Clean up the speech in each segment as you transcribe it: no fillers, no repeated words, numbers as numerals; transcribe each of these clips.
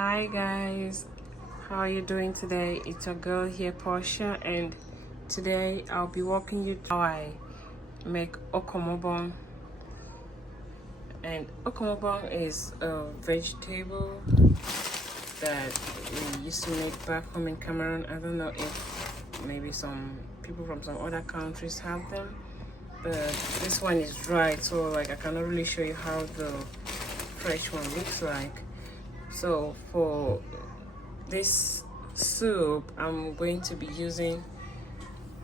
Hi guys, how are you doing today? It's your girl here, Portia, and today I'll be walking you through how I make Okongobong. And Okongobong is a vegetable that we used to make back home in Cameroon. I don't know if maybe some people from some other countries have them, but this one is dried, so like I cannot really show you how the fresh one looks like. So for this soup, I'm going to be using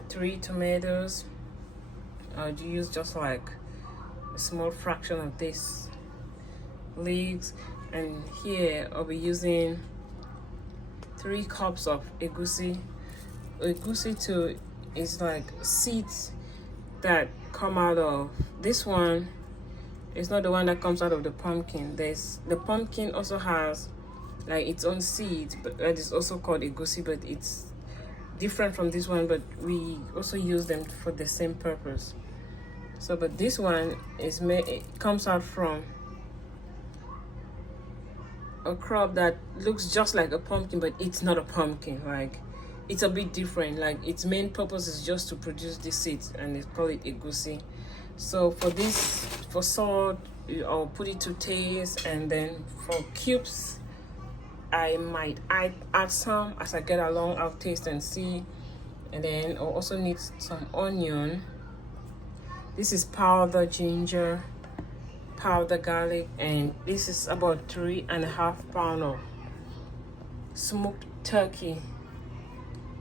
3 tomatoes. I'll use just like a small fraction of this leeks, and here I'll be using 3 cups of egusi. Egusi too is like seeds that come out of this one. It's not the one that comes out of the pumpkin. The pumpkin also has like its own seeds, but that is also called egusi, but it's different from this one, but we also use them for the same purpose. So but this one is made, it comes out from a crop that looks just like a pumpkin, but it's not a pumpkin. Like it's a bit different. Like its main purpose is just to produce the seeds, and they call it egusi. So for this, for salt, I'll put it to taste, and then for cubes I might add some as I get along. I'll taste and see. And then I'll also need some onion. This is powdered ginger, powdered garlic, and this is about 3.5 pounds of smoked turkey.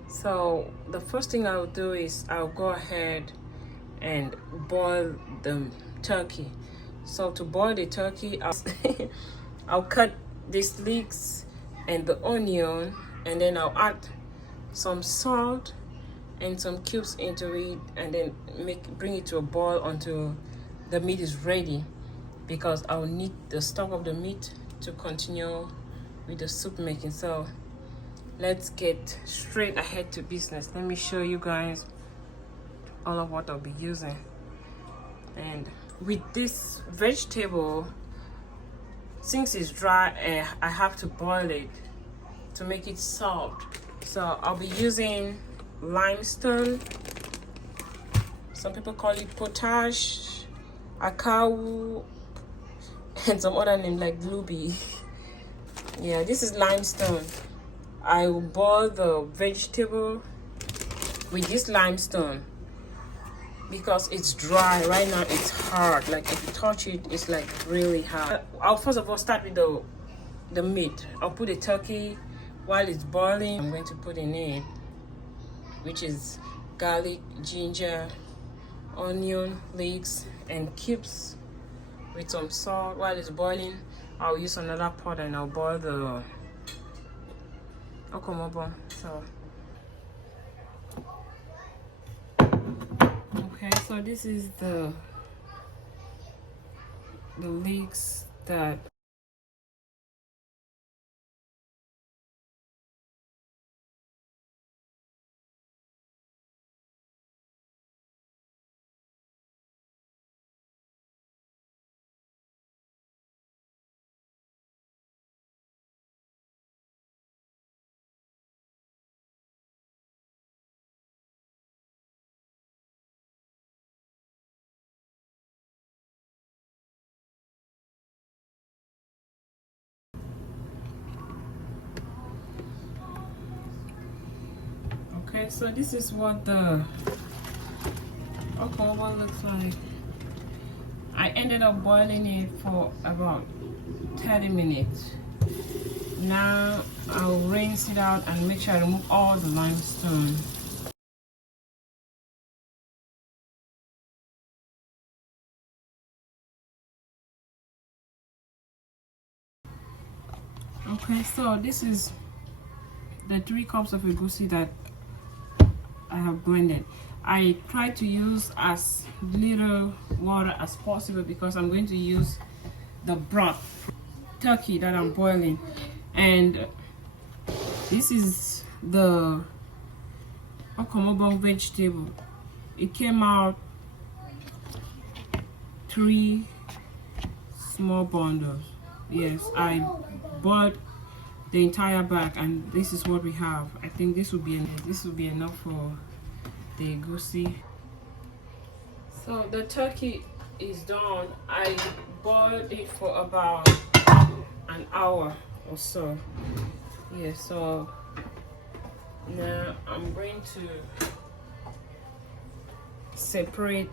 So the first thing I'll do is I'll go ahead and boil the turkey. So to boil the turkey, I'll cut these leeks and the onion, and then I'll add some salt and some cubes into it, and then bring it to a boil until the meat is ready, because I'll need the stock of the meat to continue with the soup making. So let's get straight ahead to business. Let me show you guys all of what I'll be using. And with this vegetable, since it's dry, I have to boil it to make it soft. So I'll be using limestone. Some people call it potash, akau, and some other name like blueberry. Yeah, this is limestone. I will boil the vegetable with this limestone because it's dry. Right now it's hard. Like if you touch it, it's like really hard. I'll first of all start with the meat. I'll put the turkey while it's boiling. I'm going to put in it, which is garlic, ginger, onion, leeks, and cubes with some salt. While it's boiling, I'll use another pot and I'll boil the Okongobong. Okay, so this is the leeks that okay, so this is what the Okongobong looks like. I ended up boiling it for about 30 minutes. Now I'll rinse it out and make sure I remove all the limestone. Okay, so this is the 3 cups of egusi that I have blended. I try to use as little water as possible because I'm going to use the broth turkey that I'm boiling. And this is the Okongobong vegetable. It came out 3 small bundles. Yes, I bought the entire bag, and this is what we have. I think this will be enough for the egusi. So the turkey is done. I boiled it for about an hour or so. Yeah, so now I'm going to separate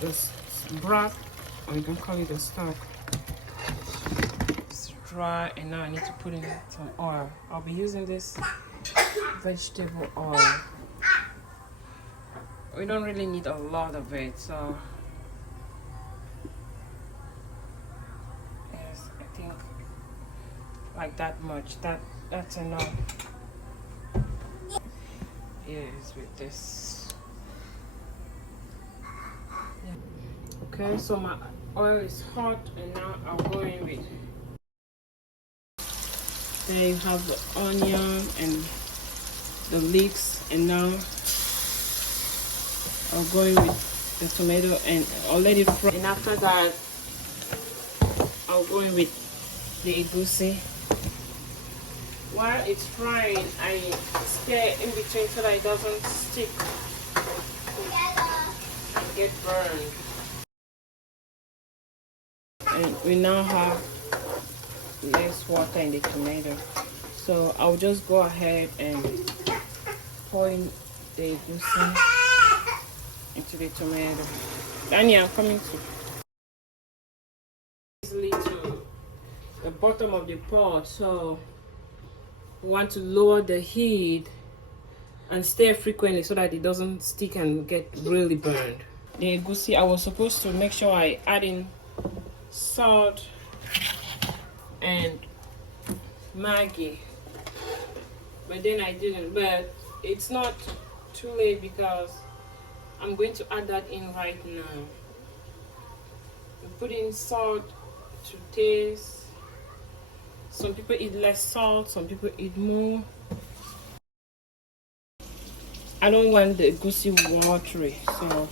this broth, or you can call it a stock. It's dry, and now I need to put in some oil. I'll be using this vegetable oil. We don't really need a lot of it, so yes, I think like that much. That's enough. Yes, with this. Yeah. Okay, so my oil is hot, and now I'll go in with. There you have the onion and the leeks, and now I'll go in with the tomato and I'll let it fry. And after that, I'll go in with the egusi. While it's frying, I stir in between so that it doesn't stick and get burned. And we now have less water in the tomato, so I'll just go ahead and pour in the egusi into the tomato. Danny, I'm coming to easily to the bottom of the pot, so we want to lower the heat and stir frequently so that it doesn't stick and get really burned. The egusi, I was supposed to make sure I add in salt and Maggi, but then I didn't. But it's not too late because I'm going to add that in right now. We put in salt to taste. Some people eat less salt, some people eat more. I don't want the egusi watery, so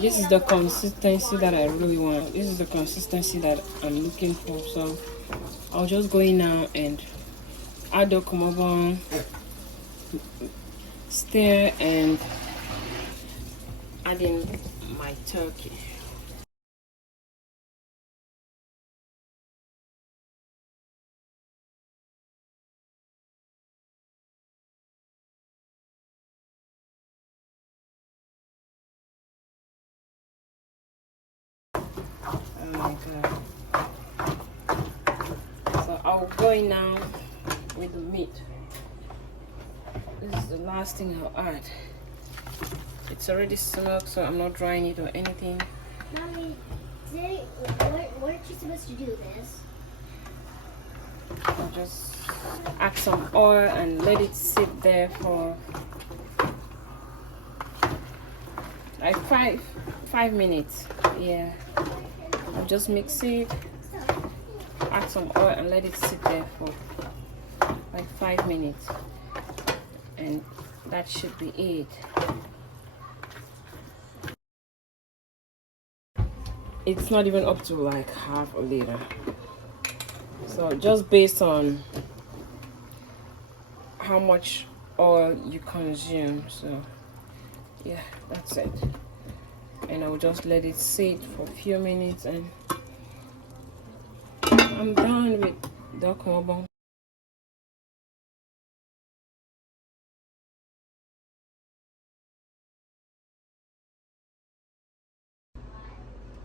this is the consistency that I really want. This is the consistency that I'm looking for. So I'll just go in now and add the Okongobong, stir, and add in my turkey. Oh my god. So I'll go in now with the meat. This is the last thing I'll add. It's already smoked, so I'm not drying it or anything. Mommy, weren't you supposed to do this? I'll just add some oil and let it sit there for like five minutes. Yeah, I'll just mix it, add some oil and let it sit there for like 5 minutes, and that should be it. It's not even up to like half a liter, so just based on how much oil you consume. So yeah, that's it. And I'll just let it sit for a few minutes, and I'm done with the Okongobong.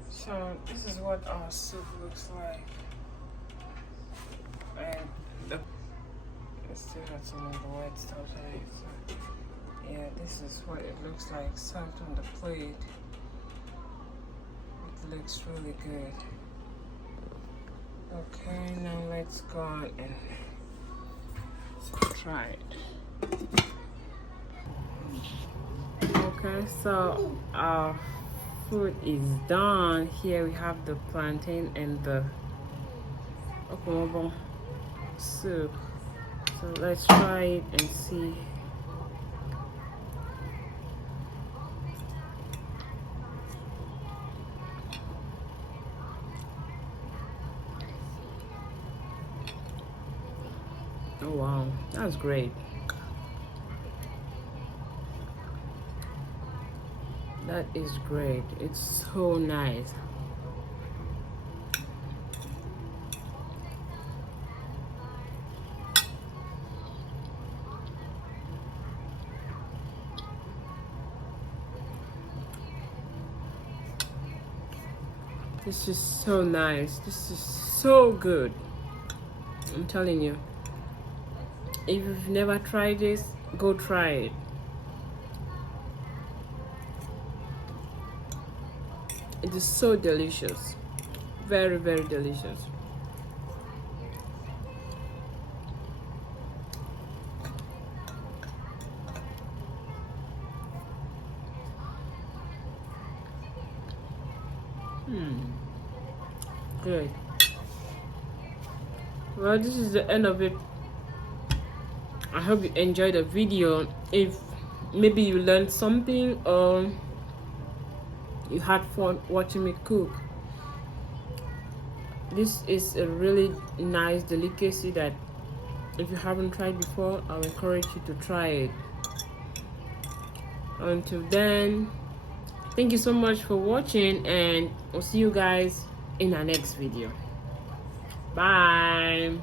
So this is what our soup looks like, and it still has some of the white stuff in it. So yeah, this is what it looks like served on the plate. It looks really good. Okay, now let's go on and try it. Okay, so our food is done. Here we have the plantain and the Okongobong soup. So let's try it and see. Oh wow, that's great. That is great. It's so nice. This is so nice. This is so good. I'm telling you. If you've never tried this, go try it. It is so delicious. Very, very delicious. Good. Well, this is the end of it. I hope you enjoyed the video. If maybe you learned something or you had fun watching me cook, this is a really nice delicacy that if you haven't tried before, I'll encourage you to try it. Until then, thank you so much for watching, and I'll see you guys in our next video. Bye.